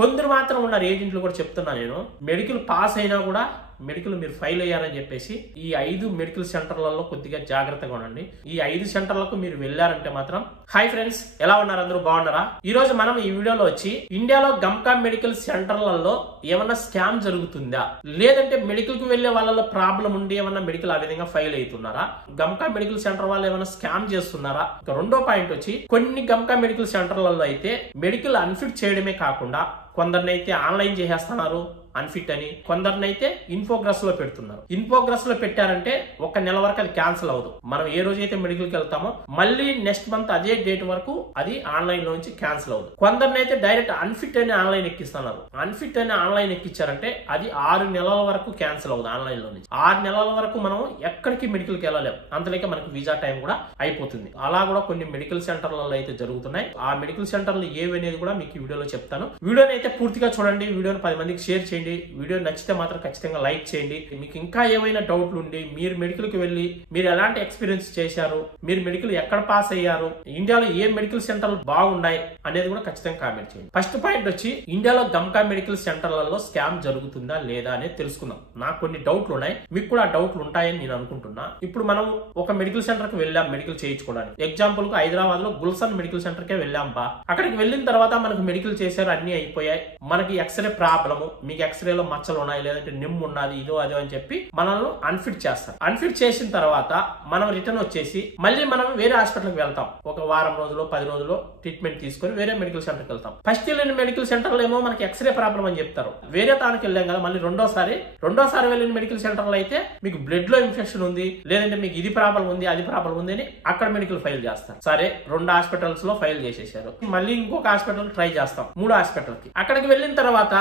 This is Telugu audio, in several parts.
కొందరు మాత్రం ఉన్నారు ఏజెంట్లు కూడా చెప్తున్నా నేను, మెడికల్ పాస్ అయినా కూడా మెడికల్ మీరు ఫెయిల్ అయ్యారని చెప్పేసి ఈ 5 మెడికల్ సెంటర్లలో కొద్దిగా జాగ్రత్తగా ఉండండి. ఈ 5 సెంటర్లకు మీరు వెళ్ళారంటే మాత్రం. హాయ్ ఫ్రెండ్స్, ఎలా ఉన్నారు? అందరూ బాగున్నారా? ఈ రోజు మనం ఈ వీడియోలో వచ్చి ఇండియాలో గమ్కా మెడికల్ సెంటర్లలో ఏమన్నా స్కామ్ జరుగుతుందా, లేదంటే మెడికల్ కు వెళ్లే వాళ్ళలో ప్రాబ్లం ఉండి ఏమన్నా మెడికల్ ఆ విధంగా ఫెయిల్ అవుతున్నారా, గమ్కా మెడికల్ సెంటర్ వాళ్ళు ఏమైనా స్కామ్ చేస్తున్నారా. ఇక రెండో పాయింట్ వచ్చి కొన్ని గమ్కా మెడికల్ సెంటర్లలో అయితే మెడికల్ అన్ఫిట్ చేయడమే కాకుండా కొందరినైతే ఆన్లైన్ చేసేస్తున్నారు అన్ఫిట్ అని, కొందరినైతే ఇన్ఫోగ్రాస్ లో పెడుతున్నారు. ఇన్ఫోగ్రాస్ లో పెట్టారంటే ఒక నెల వరకు అది క్యాన్సిల్ అవ్వదు. మనం ఏ రోజైతే మెడికల్ కి వెళ్తామో మళ్ళీ నెక్స్ట్ మంత్ అదే డేట్ వరకు అది ఆన్లైన్ లో నుంచి క్యాన్సిల్ అవ్వదు. కొందరినైతే డైరెక్ట్ అన్ఫిట్ అని ఆన్లైన్ ఎక్కిస్తున్నారు. అన్ఫిట్ అని ఆన్లైన్ ఎక్కించారంటే అది 6 నెలల వరకు క్యాన్సిల్ అవ్వదు. ఆన్లైన్ లో నుంచి 6 నెలల వరకు మనం ఎక్కడికి మెడికల్ కి వెళ్ళలేము. అంతలేక మనకి వీసా టైం కూడా అయిపోతుంది. అలా కూడా కొన్ని మెడికల్ సెంటర్లలో అయితే జరుగుతున్నాయి. ఆ మెడికల్ సెంటర్లు ఏవి అనేది కూడా మీకు ఈ వీడియోలో చెప్తాను. వీడియోని అయితే పూర్తిగా చూడండి. వీడియోని 10 మందికి షేర్ చేయండి. వీడియో నచ్చితే మాత్రం ఖచ్చితంగా లైక్ చేయండి. మీకు ఇంకా ఏమైనా డౌట్లు ఉండి మీరు మెడికల్ కి వెళ్ళి మీరు ఎలాంటి ఎక్స్పీరియన్స్ చేశారు, మీరు మెడికల్ ఎక్కడ పాస్ అయ్యారు, ఇండియాలో ఏ మెడికల్ సెంటర్లు బాగున్నాయి అనేది కూడా ఖచ్చితంగా కామెంట్ చేయండి. ఫస్ట్ పాయింట్ వచ్చి ఇండియాలో గమ్కా మెడికల్ సెంటర్లలో స్కామ్ జరుగుతుందా లేదా అనేది తెలుసుకుందాం. నాకు కొన్ని డౌట్లు ఉన్నాయి, మీకు కూడా డౌట్లు ఉంటాయని నేను అనుకుంటున్నా. ఇప్పుడు మనం ఒక మెడికల్ సెంటర్ కి వెళ్ళాం మెడికల్ చేయించుకోవడానికి. ఎగ్జాంపుల్ కు హైదరాబాద్ లో గుల్షన్ మెడికల్ సెంటర్ కే వెళ్ళాం బా. అక్కడికి వెళ్ళిన తర్వాత మనకు మెడికల్ చేశారు, అన్ని అయిపోయాయి. మనకి ఎక్స్రే ప్రాబ్లము, మీకు ఎక్స్రేలో మచ్చలు ఉన్నాయి, లేదంటే నిమ్ము ఉన్నది, ఇదో అదో అని చెప్పి మనల్ని అన్ఫిట్ చేస్తారు. అన్ఫిట్ చేసిన తర్వాత మనం రిటర్న్ వచ్చేసి మళ్ళీ మనం వేరే హాస్పిటల్కి వెళ్తాం. ఒక వారం రోజులు 10 రోజులు ట్రీట్మెంట్ తీసుకొని వేరే మెడికల్ సెంటర్కి వెళ్తాం. ఫస్ట్ వెళ్ళిన మెడికల్ సెంటర్లో ఏమో మనకి ఎక్స్రే ప్రాబ్లం అని చెప్తారు. వేరే తానికి వెళ్ళాం కదా, మళ్ళీ రెండోసారి వెళ్ళిన మెడికల్ సెంటర్లో అయితే మీకు బ్లడ్ లో ఇన్ఫెక్షన్ ఉంది, లేదంటే మీకు ఇది ప్రాబ్లం ఉంది, అది ప్రాబ్లం ఉంది అని అక్కడ మెడికల్ ఫైల్ చేస్తారు. సరే, 2 హాస్పిటల్స్ లో ఫైల్ చేసేసారు. మళ్ళీ ఇంకొక హాస్పిటల్ ట్రై చేస్తాం, 3 హాస్పిటల్ కి. అక్కడికి వెళ్ళిన తర్వాత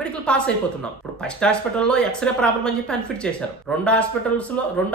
మెడికల్ పాస్ అయిపోతున్నాం. ఇప్పుడు ఫస్ట్ హాస్పిటల్లో ఎక్స్రే ప్రాబ్లం అని చెప్పి అన్ఫిట్ చేశారు. 2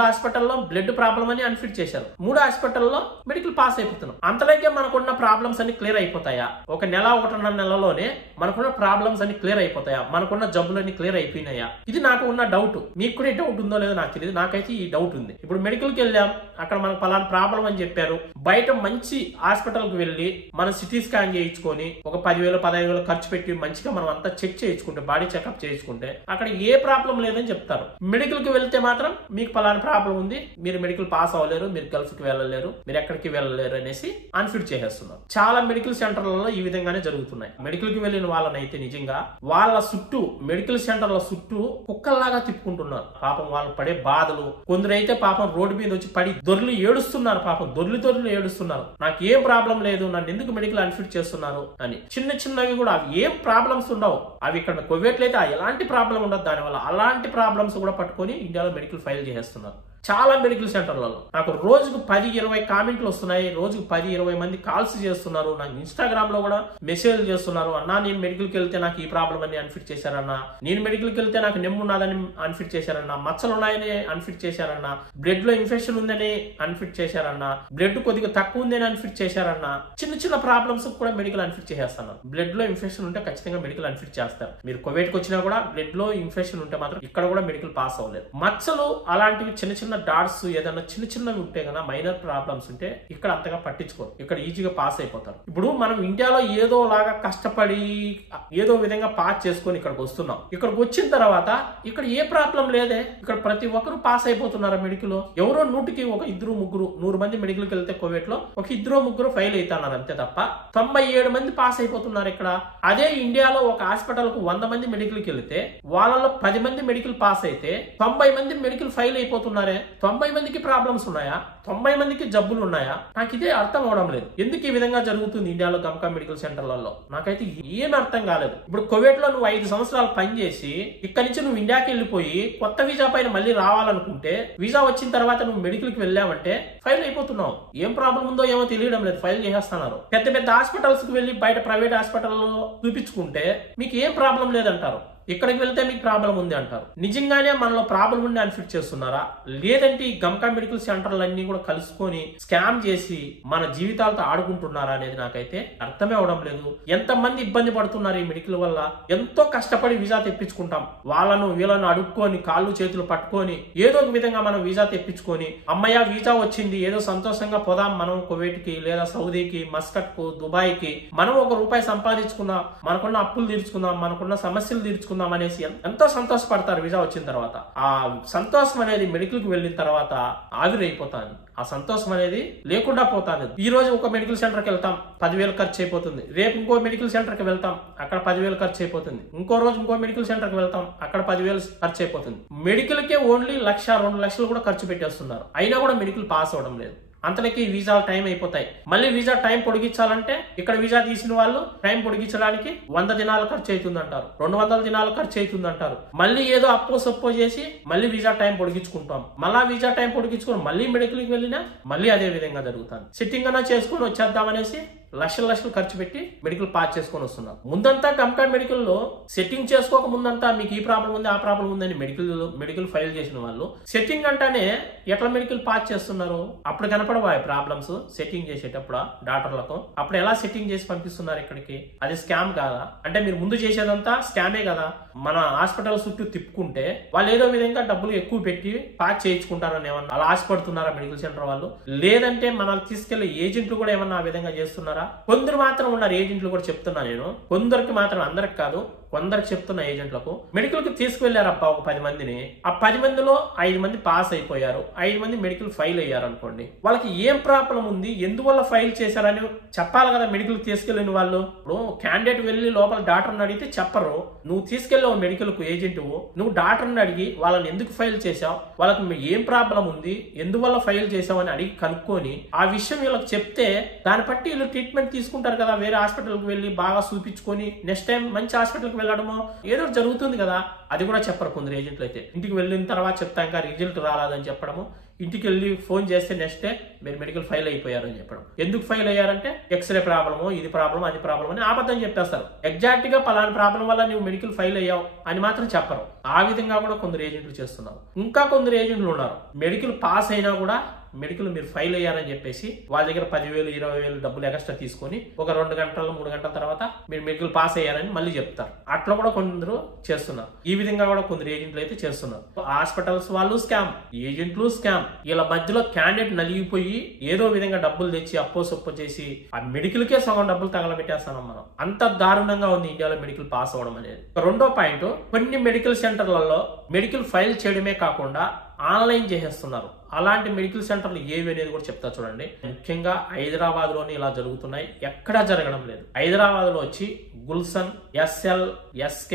హాస్పిటల్లో బ్లడ్ ప్రాబ్లం అని అన్ఫిట్ చేశారు. 3 హాస్పిటల్లో మెడికల్ పాస్ అయిపోతున్నాం. అంతలోకే మనకున్న ప్రాబ్లమ్స్ అన్ని క్లియర్ అయిపోతాయా? ఒక నెల 1.5 నెలలోనే మనకున్న ప్రాబ్లమ్స్ అన్ని క్లియర్ అయిపోతాయా? మనకున్న జబ్బులన్నీ క్లియర్ అయిపోయినాయా? ఇది నాకు ఉన్న డౌట్. మీకు కూడా డౌట్ ఉందో లేదో నాకు తెలియదు, నాకైతే ఈ డౌట్ ఉంది. ఇప్పుడు మెడికల్ కి వెళ్ళాం, అక్కడ మనకు పలానా ప్రాబ్లం అని చెప్పారు. బయట మంచి హాస్పిటల్ కి వెళ్ళి మనం సిటీ స్కాన్ చేయించుకొని ఒక 10,000 15,000 ఖర్చు పెట్టి మంచిగా మనం అంతా చెక్ చేయించుకుంటే, బాడీ చెకప్ చేయించుకుంటే అక్కడ ఏ ప్రాబ్లం లేదని చెప్తారు. మెడికల్ కి వెళ్తే మాత్రం మీకు పలానా ప్రాబ్లం ఉంది, మీరు మెడికల్ పాస్ అవ్వలేరు, మీరు గల్ఫ్ కి వెళ్ళలేరు, మీరు ఎక్కడికి వెళ్ళలేరు అనేసి అన్ఫిట్ చేసేస్తున్నారు. చాలా మెడికల్ సెంటర్లలో ఈ విధంగానే జరుగుతున్నాయి. మెడికల్ కి వెళ్ళిన వాళ్ళనైతే నిజంగా వాళ్ళ చుట్టూ మెడికల్ సెంటర్ల చుట్టూ కుక్కల్లాగా తిప్పుకుంటున్నారు. పాపం వాళ్ళు పడే బాధలు, కొందరైతే పాపం రోడ్డు మీద వచ్చి పడి దొర్లు ఏడుస్తున్నారు. పాపం దొర్లు ఏడుస్తున్నారు. నాకు ఏం ప్రాబ్లం లేదు, నన్ను ఎందుకు మెడికల్ అన్ఫిట్ చేస్తున్నారు అని. చిన్నవి కూడా అవి ఏం ప్రాబ్లమ్స్ ఉండవు. అవి ఇక్కడ కువైట్లో ఎలాంటి ప్రాబ్లం ఉండదు. దానివల్ల అలాంటి ప్రాబ్లమ్స్ కూడా పట్టుకొని ఇండియాలో మెడికల్ ఫైల్ చేసేస్తున్నారు చాలా మెడికల్ సెంటర్లలో. నాకు రోజుకు 10-20 కామెంట్లు వస్తున్నాయి. రోజుకు 10-20 మంది కాల్స్ చేస్తున్నారు. నాకు ఇన్స్టాగ్రామ్ లో కూడా మెసేజ్ చేస్తున్నారు. అన్నా, నేను మెడికల్ కి వెళ్తే నాకు ఈ ప్రాబ్లం అని అన్ఫిట్ చేశారన్నా, నేను మెడికల్ కి వెళ్తే నాకు నెమ్ము ఉన్నదని అన్ఫిట్ చేశారన్నా, మచ్చలు ఉన్నాయని అన్ఫిట్ చేశారన్నా, బ్లడ్ లో ఇన్ఫెక్షన్ ఉందని అన్ఫిట్ చేశారన్నా, బ్లడ్ కొద్దిగా తక్కువ ఉందని అన్ఫిట్ చేశారన్నా. చిన్న ప్రాబ్లమ్స్ కూడా మెడికల్ అన్ఫిట్ చేసేస్తున్నారు. బ్లడ్ లో ఇన్ఫెక్షన్ ఉంటే ఖచ్చితంగా మెడికల్ అన్ఫిట్ చేస్తారు. మీరు కువైట్ కి వచ్చినా కూడా బ్లడ్ లో ఇన్ఫెక్షన్ ఉంటే మాత్రం ఇక్కడ కూడా మెడికల్ పాస్ అవ్వలేదు. మచ్చలు అలాంటివి చిన్న డాట్స్ ఏదైనా చిన్నవి ఉంటే కదా, మైనర్ ప్రాబ్లమ్స్ ఉంటే ఇక్కడ అంతగా పట్టించుకోరు. ఇక్కడ ఈజీగా పాస్ అయిపోతారు. ఇప్పుడు మనం ఇండియాలో ఏదో లాగా కష్టపడి ఏదో విధంగా పాస్ చేసుకొని ఇక్కడికి వస్తున్నాం. ఇక్కడికి వచ్చిన తర్వాత ఇక్కడ ఏ ప్రాబ్లం లేదే. ఇక్కడ ప్రతి ఒక్కరు పాస్ అయిపోతున్నారు మెడికల్. ఎవరో 100కి 1-2-3 100 మంది మెడికల్ కి వెళ్తే కువైట్ లో 1-2-3 ఫెయిల్ అవుతున్నారు అంతే తప్ప 97 మంది పాస్ అయిపోతున్నారు ఇక్కడ. అదే ఇండియాలో ఒక హాస్పిటల్ కు 100 మంది మెడికల్ కి వెళ్తే వాళ్ళలో 10 మంది మెడికల్ పాస్ అయితే 90 మంది మెడికల్ ఫెయిల్ అయిపోతున్నారే. 90 మందికి ప్రాబ్లమ్స్ ఉన్నాయా? 90 మందికి జబ్బులు ఉన్నాయా? నాకు ఇదే అర్థం అవడం లేదు. ఎందుకు ఈ విధంగా జరుగుతుంది ఇండియాలో గమ్కా మెడికల్ సెంటర్లలో? నాకైతే ఏం అర్థం కాలేదు. ఇప్పుడు కువైట్ లో నువ్వు 5 సంవత్సరాలు పనిచేసి ఇక్కడ నుంచి నువ్వు ఇండియాకి వెళ్ళిపోయి కొత్త వీసా పైన మళ్ళీ రావాలనుకుంటే, వీసా వచ్చిన తర్వాత నువ్వు మెడికల్ కి వెళ్ళావంటే ఫైల్ అయిపోతున్నావు. ఏం ప్రాబ్లం ఉందో ఏమో తెలియడం లేదు, ఫైల్ చేసేస్తున్నారు. పెద్ద హాస్పిటల్స్ కి వెళ్ళి బయట ప్రైవేట్ హాస్పిటల్లో చూపించుకుంటే మీకు ఏం ప్రాబ్లం లేదంటారు. ఇక్కడికి వెళ్తే మీకు ప్రాబ్లం ఉంది అంటారు. నిజంగానే మనలో ప్రాబ్లం ఉండి అని ఫిట్ చేస్తున్నారా, లేదంటే ఈ గమ్కా మెడికల్ సెంటర్లన్నీ కూడా కలుసుకొని స్కామ్ చేసి మన జీవితాలతో ఆడుకుంటున్నారా అనేది నాకైతే అర్థమే అవడం లేదు. ఎంతమంది ఇబ్బంది పడుతున్నారు ఈ మెడికల్ వల్ల. ఎంతో కష్టపడి వీసా తెప్పించుకుంటాం, వాళ్ళను వీళ్ళను అడుక్కొని కాళ్ళు చేతులు పట్టుకొని ఏదో ఒక విధంగా మనం వీసా తెప్పించుకొని అమ్మయ్య వీసా వచ్చింది ఏదో సంతోషంగా పోదాం మనం కువైట్ కి లేదా సౌదీకి మస్కట్ కు దుబాయ్ కి మనం ₹1 సంపాదించుకుందాం, మనకున్న అప్పులు తీర్చుకుందాం, మనకున్న సమస్యలు తీర్చుకుందాం అనేసి ఎంతో సంతోషపడతారు వీసా వచ్చిన తర్వాత. ఆ సంతోషం అనేది మెడికల్ కి వెళ్ళిన తర్వాత ఆవిరైపోతాను. ఆ సంతోషం అనేది లేకుండా పోతాను. ఈ రోజు ఒక మెడికల్ సెంటర్ కి వెళ్తాం 10,000 ఖర్చు అయిపోతుంది, రేపు ఇంకో మెడికల్ సెంటర్ కి వెళ్తాం అక్కడ 10,000 ఖర్చు అయిపోతుంది, ఇంకో రోజు ఇంకో మెడికల్ సెంటర్ కి వెళ్తాం అక్కడ 10,000 ఖర్చు అయిపోతుంది. మెడికల్ కే ఓన్లీ 1,00,000 2 లక్షలు కూడా ఖర్చు పెట్టేస్తున్నారు, అయినా కూడా మెడికల్ పాస్ అవడం లేదు. అంతలోకి వీసా టైం అయిపోతాయి. మళ్ళీ వీసా టైం పొడిగించాలంటే ఇక్కడ వీసా తీసిన వాళ్ళు టైం పొడిగించడానికి 100 దినాలు ఖర్చు అవుతుంది అంటారు, 200 దినాలు ఖర్చు అవుతుంది అంటారు. మళ్ళీ ఏదో అప్పో సప్పో చేసి మళ్ళీ వీసా టైం పొడిగించుకుంటాం. మళ్ళా వీసా టైం పొడిగించుకుని మళ్ళీ మెడికల్కి వెళ్ళినా మళ్ళీ అదే విధంగా జరుగుతుంది. సిట్టింగ్ అన్నా చేసుకుని వచ్చేద్దామనేసి లక్షలు ఖర్చు పెట్టి మెడికల్ పాస్ చేసుకొని వస్తున్నారు. ముందంతా గమ్కా మెడికల్ లో సెట్టింగ్ చేసుకోక ముందంతా మీకు ఈ ప్రాబ్లం ఉంది ఆ ప్రాబ్లం ఉందని మెడికల్ ఫైల్ చేసిన వాళ్ళు సెట్టింగ్ అంటానే ఎట్లా మెడికల్ పాస్ చేస్తున్నారు. అప్పుడు కనపడవా ప్రాబ్లమ్స్ సెట్టింగ్ చేసేటప్పుడు డాక్టర్లతో? అప్పుడు ఎలా సెట్టింగ్ చేసి పంపిస్తున్నారు ఇక్కడికి? అది స్కామ్ కాదా? అంటే మీరు ముందు చేసేదంతా స్కామే కదా. మన హాస్పిటల్ చుట్టూ తిప్పుకుంటే వాళ్ళు ఏదో విధంగా డబ్బులు ఎక్కువ పెట్టి పాస్ చేయించుకుంటారని ఏమన్నా అలా ఆశపడుతున్నారా మెడికల్ సెంటర్ వాళ్ళు? లేదంటే మనల్ని తీసుకెళ్లే ఏజెంట్లు కూడా ఏమన్నా ఆ విధంగా చేస్తున్నారా? కొందరు మాత్రం ఉన్నారు ఏజెంట్లు కూడా చెప్తున్నా నేను, కొందరికి మాత్రం, అందరికి కాదు కొందరికి చెప్తున్న ఏజెంట్లకు. మెడికల్ కి తీసుకువెళ్లారప్ప ఒక 10 మందిని, ఆ 10 మందిలో 5 మంది పాస్ అయిపోయారు, 5 మంది మెడికల్ ఫైల్ అయ్యారు అనుకోండి. వాళ్ళకి ఏం ప్రాబ్లం ఉంది, ఎందువల్ల ఫైల్ చేశారని చెప్పాలి కదా మెడికల్ తీసుకెళ్లిన వాళ్ళు. ఇప్పుడు క్యాండిడేట్ వెళ్ళి లోపల డాక్టర్ని అడిగితే చెప్పరు. నువ్వు తీసుకెళ్ళావు మెడికల్ కు ఏజెంట్, నువ్వు డాక్టర్ని అడిగి వాళ్ళని ఎందుకు ఫైల్ చేశావు, వాళ్ళకి ఏం ప్రాబ్లం ఉంది, ఎందువల్ల ఫైల్ చేసావు అని అడిగి కనుక్కొని ఆ విషయం వీళ్ళకి చెప్తే దాన్ని బట్టి వీళ్ళు ట్రీట్మెంట్ తీసుకుంటారు కదా. వేరే హాస్పిటల్కి వెళ్ళి బాగా చూపించుకొని నెక్స్ట్ టైం మంచి హాస్పిటల్కి వెళ్ళడమో ఏదో జరుగుతుంది కదా. అది కూడా చెప్పరు కొందరు ఏజెంట్లు అయితే. ఇంటికి వెళ్ళిన తర్వాత చెప్తా ఇంకా రిజల్ట్ రాలేదని చెప్పడము, ఇంటికి వెళ్ళి ఫోన్ చేస్తే నెక్స్ట్ డే మీరు మెడికల్ ఫైల్ అయిపోయారు అని చెప్పడం. ఎందుకు ఫైల్ అయ్యారంటే ఎక్స్రే ప్రాబ్లము, ఇది ప్రాబ్లం, అది ప్రాబ్లం అని అబద్ధం చెప్పేస్తారు. ఎగ్జాక్ట్ గా పలానా ప్రాబ్లం వల్ల నువ్వు మెడికల్ ఫైల్ అయ్యావు అని మాత్రం చెప్పరు. ఆ విధంగా కూడా కొందరు ఏజెంట్లు చేస్తున్నారు. ఇంకా కొందరు ఏజెంట్లు ఉన్నారు మెడికల్ పాస్ అయినా కూడా మెడికల్ మీరు ఫైల్ అయ్యారని చెప్పేసి వాళ్ళ దగ్గర 10,000 20,000 డబ్బులు ఎక్స్ట్రా తీసుకొని ఒక 2 గంటలు 3 గంటల తర్వాత మీరు మెడికల్ పాస్ అయ్యారని మళ్ళీ చెప్తారు. అట్లా కూడా కొందరు చేస్తున్నారు. ఈ విధంగా కూడా కొందరు ఏజెంట్లు అయితే చేస్తున్నారు. హాస్పిటల్స్ వాళ్ళు స్కామ్, ఏజెంట్లు స్కామ్, ఇలా మధ్యలో క్యాండిడేట్ నలిగిపోయి ఏదో విధంగా డబ్బులు తెచ్చి అప్పో సొప్పో చేసి ఆ మెడికల్ కే సగం డబ్బులు తగలబెట్టేస్తాం మనం. అంత దారుణంగా ఉంది ఇండియాలో మెడికల్ పాస్ అవడం అనేది. రెండో పాయింట్, కొన్ని మెడికల్ సెంటర్లలో మెడికల్ ఫైల్ చేయడమే కాకుండా ఆన్లైన్ చేసేస్తున్నారు. అలాంటి మెడికల్ సెంటర్లు ఏవి అనేది కూడా చెప్తా చూడండి. ముఖ్యంగా హైదరాబాద్ లోని ఇలా జరుగుతున్నాయి, ఎక్కడా జరగడం లేదు. హైదరాబాద్ లో వచ్చి గుల్షన్, SL, SK,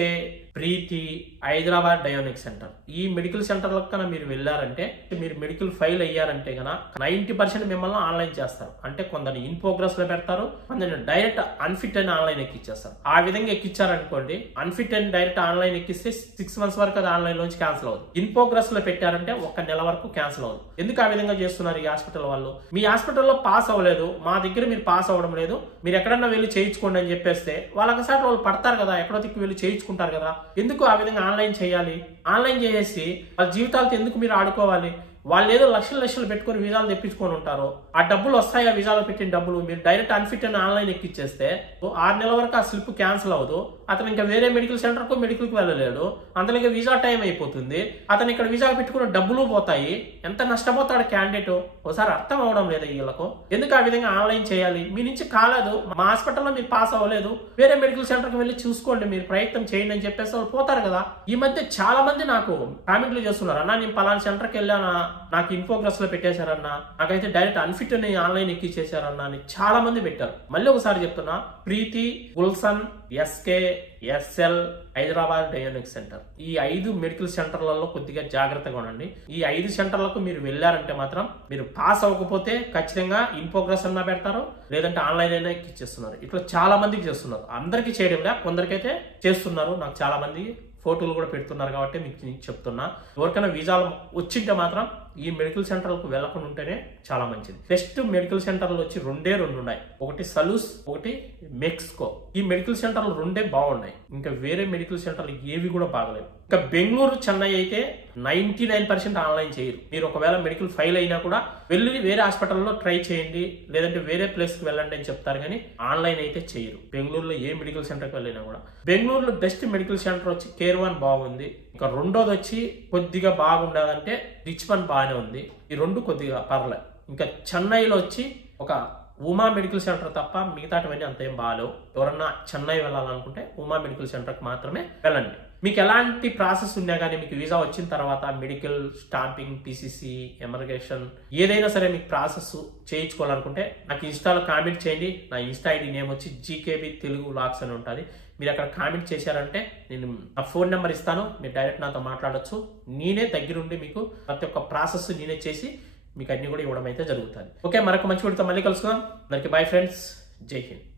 ప్రీతి, హైదరాబాద్ డయాగ్నోస్టిక్ సెంటర్, ఈ మెడికల్ సెంటర్లకు కన్నా మీరు వెళ్ళారంటే, మీరు మెడికల్ ఫైల్ అయ్యారంటే కన్నా 90% మిమ్మల్ని ఆన్లైన్ చేస్తారు. అంటే కొందరిని ఇన్ ప్రోగ్రెస్ లో పెడతారు, కొందరిని డైరెక్ట్ అన్ఫిట్ అని ఆన్లైన్ ఎక్కిచ్చేస్తారు. ఆ విధంగా ఎక్కిచ్చారనుకోండి, అన్ఫిట్ అని డైరెక్ట్ ఆన్లైన్ ఎక్కిస్తే 6 months వరకు అది ఆన్లైన్ లోంచి క్యాన్సిల్ అవుతుంది. ఇన్ ప్రోగ్రెస్ లో పెట్టారంటే 1 నెల వరకు క్యాన్సిల్ అవుతుంది. ఎందుకు ఆ విధంగా చేస్తున్నారు ఈ హాస్పిటల్ వాళ్ళు? మీ హాస్పిటల్లో పాస్ అవ్వలేదు, మా దగ్గర మీరు పాస్ అవ్వడం లేదు, మీరు ఎక్కడన్నా వెళ్ళి చేయించుకోండి అని చెప్పేస్తే వాళ్ళకసారి వాళ్ళు పడతారు కదా, ఎక్కడో తిక్కు వెళ్ళి చేయించుకుంటారు కదా. ఎందుకు ఆ విధంగా ఆన్లైన్ చేయాలి? ఆన్లైన్ చేసేసి వాళ్ళ జీవితాలతో ఎందుకు మీరు ఆడుకోవాలి? వాళ్ళు ఏదో లక్షలు పెట్టుకుని వీసాలు తెప్పించుకొని ఉంటారు. ఆ డబ్బులు వస్తాయి, ఆ వీసాలు పెట్టిన డబ్బులు మీరు డైరెక్ట్ అన్ఫిట్ అని ఆన్లైన్ ఎక్కిచ్చేస్తే 6 నెలల వరకు ఆ స్లిప్ క్యాన్సిల్ అవ్వదు. అతను ఇంకా వేరే మెడికల్ సెంటర్ కు మెడికల్ కి వెళ్ళలేడు, అతను ఇంకా వీసా టైం అయిపోతుంది, అతను ఇక్కడ వీసా పెట్టుకున్న డబ్బులు పోతాయి. ఎంత నష్టపోతాడు క్యాండిడేట్? ఒకసారి అర్థం అవడం లేదు వీళ్ళకు. ఎందుకు ఆ విధంగా ఆన్లైన్ చేయాలి? మీ నుంచి కాలేదు, మా హాస్పిటల్లో మీరు పాస్ అవ్వలేదు, వేరే మెడికల్ సెంటర్ కి వెళ్ళి చూసుకోండి, మీరు ప్రయత్నం చేయండి అని చెప్పేసి వాళ్ళు పోతారు కదా. ఈ మధ్య చాలా మంది నాకు కామెంట్లు చేస్తున్నారు, అన్నా నేను పలానా సెంటర్కి వెళ్ళానా, నాకు ఇన్ఫోగ్రెస్ లో పెట్టేశారన్నా, నాకైతే డైరెక్ట్ అన్ఫిట్ అని ఆన్లైన్ ఎక్కిచ్చేసారన్నా అని చాలా మంది పెట్టారు. మళ్ళీ ఒకసారి చెప్తున్నా, Preeti, Gulshan, SK, SL, Hyderabad diagnostic centre, ఈ 5 మెడికల్ సెంటర్లలో కొద్దిగా జాగ్రత్తగా ఉండండి. ఈ 5 సెంటర్లకు మీరు వెళ్ళారంటే మాత్రం మీరు పాస్ అవ్వకపోతే ఖచ్చితంగా ఇన్ ప్రోగ్రెస్ అన్నా పెడతారు, లేదంటే ఆన్లైన్ అయినా ఎక్కిచ్చేస్తున్నారు. ఇట్లా చాలా మందికి చేస్తున్నారు. అందరికీ చేయడం లే, కొందరికైతే చేస్తున్నారు. నాకు చాలా మంది ఫోటోలు కూడా పెడుతున్నారు కాబట్టి మీకు చెప్తున్నా. ఎవరికైనా వీసాలు వచ్చింటే మాత్రం ఈ మెడికల్ సెంటర్లకు వెళ్ళకుండా ఉంటేనే చాలా మంచిది. బెస్ట్ మెడికల్ సెంటర్లు వచ్చి రెండు ఉన్నాయి. ఒకటి సలూస్, ఒకటి మెక్సికో. ఈ మెడికల్ సెంటర్లు రెండే బాగున్నాయి. ఇంకా వేరే మెడికల్ సెంటర్లు ఏవి కూడా బాగలేవు. ఇంకా బెంగళూరు, చెన్నై అయితే 99% ఆన్లైన్ చేయరు. మీరు ఒకవేళ మెడికల్ ఫైల్ అయినా కూడా వెళ్ళి వేరే హాస్పిటల్లో ట్రై చేయండి, లేదంటే వేరే ప్లేస్ కి వెళ్ళండి అని చెప్తారు, కానీ ఆన్లైన్ అయితే చేయరు. బెంగళూరులో ఏ మెడికల్ సెంటర్కి వెళ్ళినా కూడా. బెంగళూరులో బెస్ట్ మెడికల్ సెంటర్ వచ్చి కేర్1 బాగుంది. ఇంకా రెండోది వచ్చి కొద్దిగా బాగుండదంటే రిచ్మన్ బాగానే ఉంది. ఈ రెండు కొద్దిగా పర్లేదు. ఇంకా చెన్నైలో వచ్చి ఒక ఉమా మెడికల్ సెంటర్ తప్ప మిగతాటివన్నీ అంత ఏం బాగాలేవు. ఎవరన్నా చెన్నై వెళ్ళాలనుకుంటే ఉమా మెడికల్ సెంటర్కి మాత్రమే వెళ్ళండి. మీకు ఎలాంటి ప్రాసెస్ ఉన్నా కానీ మీకు వీసా వచ్చిన తర్వాత మెడికల్, స్టాంపింగ్, పీసీసీ, ఎమర్గేషన్ ఏదైనా సరే మీకు ప్రాసెస్ చేయించుకోవాలనుకుంటే నాకు ఇన్స్టాలో కామెంట్ చేయండి. నా ఇన్స్టా ఐడి నేమ్ వచ్చి జీకేబీ తెలుగు వ్లాగ్స్ అని ఉంటుంది. మీరు అక్కడ కామెంట్ చేశారంటే నేను నా ఫోన్ నెంబర్ ఇస్తాను. మీరు డైరెక్ట్ నాతో మాట్లాడొచ్చు. నేనే దగ్గరుండి మీకు ప్రతి ఒక్క ప్రాసెస్ నేనే చేసి మీకు అన్ని కూడా ఇవ్వడం అయితే జరుగుతుంది. ఓకే, మరొక మంచి వీడియోతో మళ్ళీ కలుసుకుందాం. అందరికీ బై ఫ్రెండ్స్, జై హింద్.